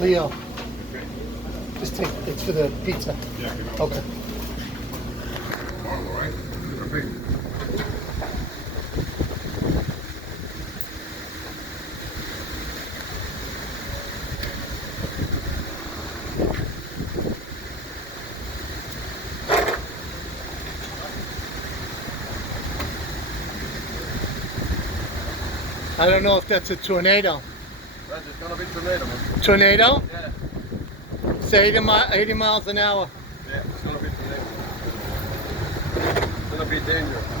Leo. Okay. Just take it's for the pizza. Yeah, you know. Okay. All right. Perfect. I don't know if that's a tornado. Right, it's gonna be tornado, man. Tornado? Yeah. Say 80 miles an hour. Yeah, it's gonna be tornado. It's gonna be dangerous.